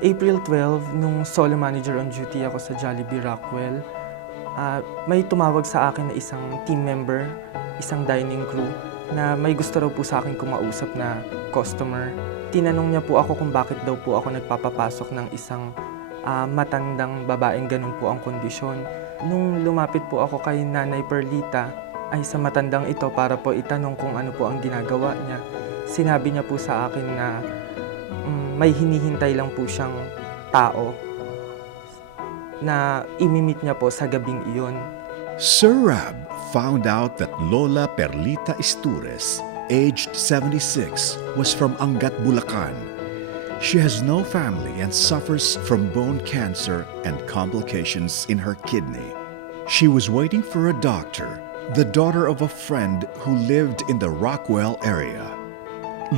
April 12, nung solo manager on duty ako sa Jollibee Rockwell, may tumawag sa akin na isang team member, isang dining crew, na may gusto raw po sa akin kumausap na customer. Tinanong niya po ako kung bakit daw po ako nagpapapasok ng isang matandang babaeng ganun po ang kondisyon. Nung lumapit po ako kay Nanay Perlita, ay sa matandang ito para po itanong kung ano po ang ginagawa niya. Sinabi niya po sa akin na may hinihintay lang po siyang tao na imimit niya po sa gabing iyon. Sir Rab found out that Lola Perlita Istures, aged 76, was from Angat, Bulacan. She has no family and suffers from bone cancer and complications in her kidney. She was waiting for a doctor, the daughter of a friend who lived in the Rockwell area.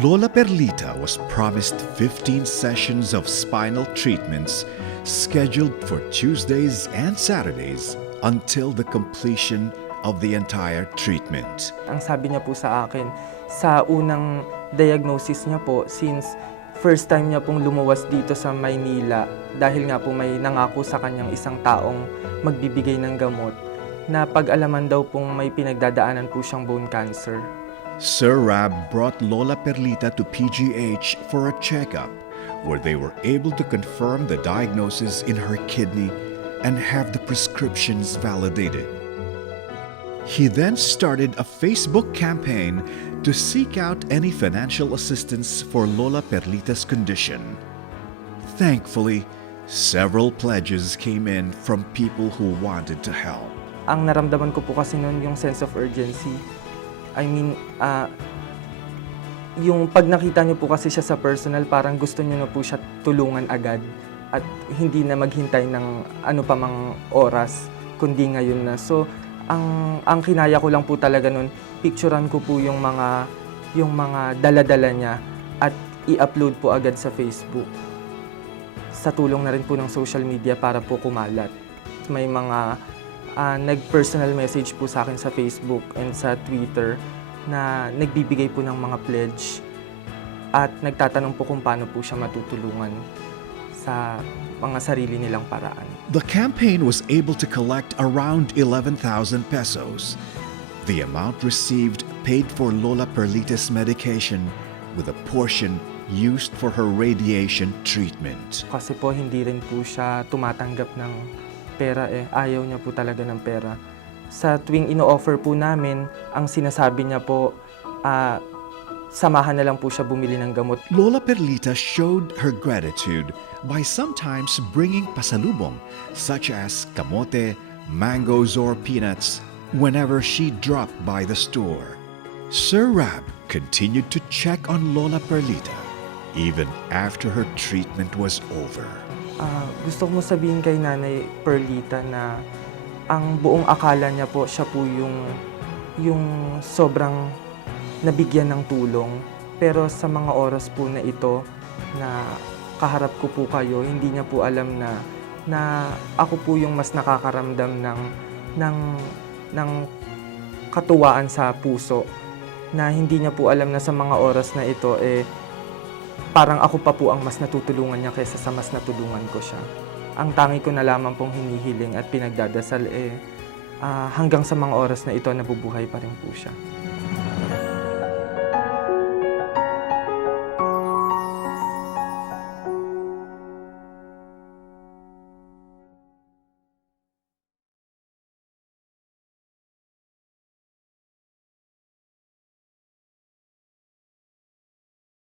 Lola Perlita was promised 15 sessions of spinal treatments scheduled for Tuesdays and Saturdays until the completion of the entire treatment. Ang sabi niya po sa akin, sa unang diagnosis niya po, since first time niya pong lumuwas dito sa Maynila, dahil nga po may nangako sa kanyang isang taong magbibigay ng gamot, na pag-alaman daw pong may pinagdadaanan po siyang bone cancer. Sir Rab brought Lola Perlita to PGH for a checkup, where they were able to confirm the diagnosis in her kidney and have the prescriptions validated. He then started a Facebook campaign to seek out any financial assistance for Lola Perlita's condition. Thankfully, several pledges came in from people who wanted to help. Ang naramdaman ko po kasi noon yung sense of urgency. I mean, yung pag nakita niyo po kasi siya sa personal, parang gusto niyo na po siya tulungan agad at hindi na maghintay ng ano pa mang oras, kundi ngayon na. So, ang kinaya ko lang po talaga noon, picturean ko po yung mga dala-dala niya at i-upload po agad sa Facebook. Sa tulong na rin po ng social media para po kumalat. May mga nag-personal message po sa akin sa Facebook and sa Twitter na nagbibigay po ng mga pledge at nagtatanong po kung paano po siya matutulungan sa mga sarili nilang paraan. The campaign was able to collect around 11,000 pesos. The amount received paid for Lola Perlita's medication with a portion used for her radiation treatment. Kasi po hindi rin po siya tumatanggap ng pera ayaw niya po talaga ng pera. Sa tuwing ino-offer po namin, ang sinasabi niya po, samahan na lang po siya bumili ng gamot. Lola Perlita showed her gratitude by sometimes bringing pasalubong such as kamote, mangoes, or peanuts whenever she dropped by the store. Sir Rab continued to check on Lola Perlita even after her treatment was over. Gusto ko sabihin kay Nanay Perlita na ang buong akala niya po, siya po yung sobrang nabigyan ng tulong. Pero sa mga oras po na ito na kaharap ko po kayo, hindi niya po alam na ako po yung mas nakakaramdam ng katuwaan sa puso. Na hindi niya po alam na sa mga oras na ito, parang ako pa po ang mas natutulungan niya kaysa sa mas natulungan ko siya. Ang tangi ko na lamang pong hinihiling at pinagdadasal hanggang sa mga oras na ito nabubuhay pa rin po siya.